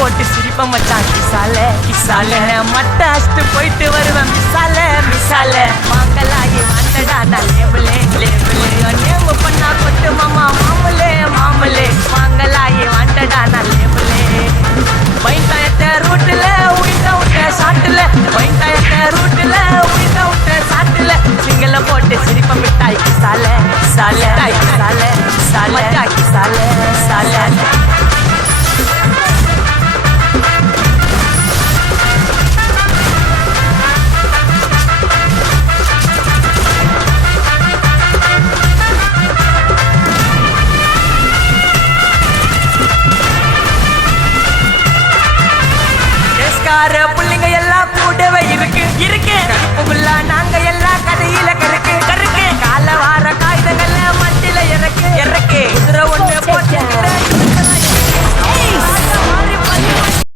போட்டு சிரிப்ப மச்சான் கிசால கிசால மட்ட அஷ்டு போயிட்டு வருவேன் மிசால மிசால மாங்கலாயி வந்தடா நான் லேபிளே லேபிளே நேம் பண்ணா கொட்டு மாமா மாமலே மாமலே மாங்கலாயி வந்தடா நான் லேபிளே பைண்டாயத்த ரூட்ல உயிட்ட விட்ட சாட்டுல பைண்டாயத்த ரூட்ல உயிட்ட விட்ட சாட்டுல சிங்கல போட்டு சிரிப்ப மிட்டாய் கிசால கிசால கிசால கிசால மச்சான் கிசால கிசால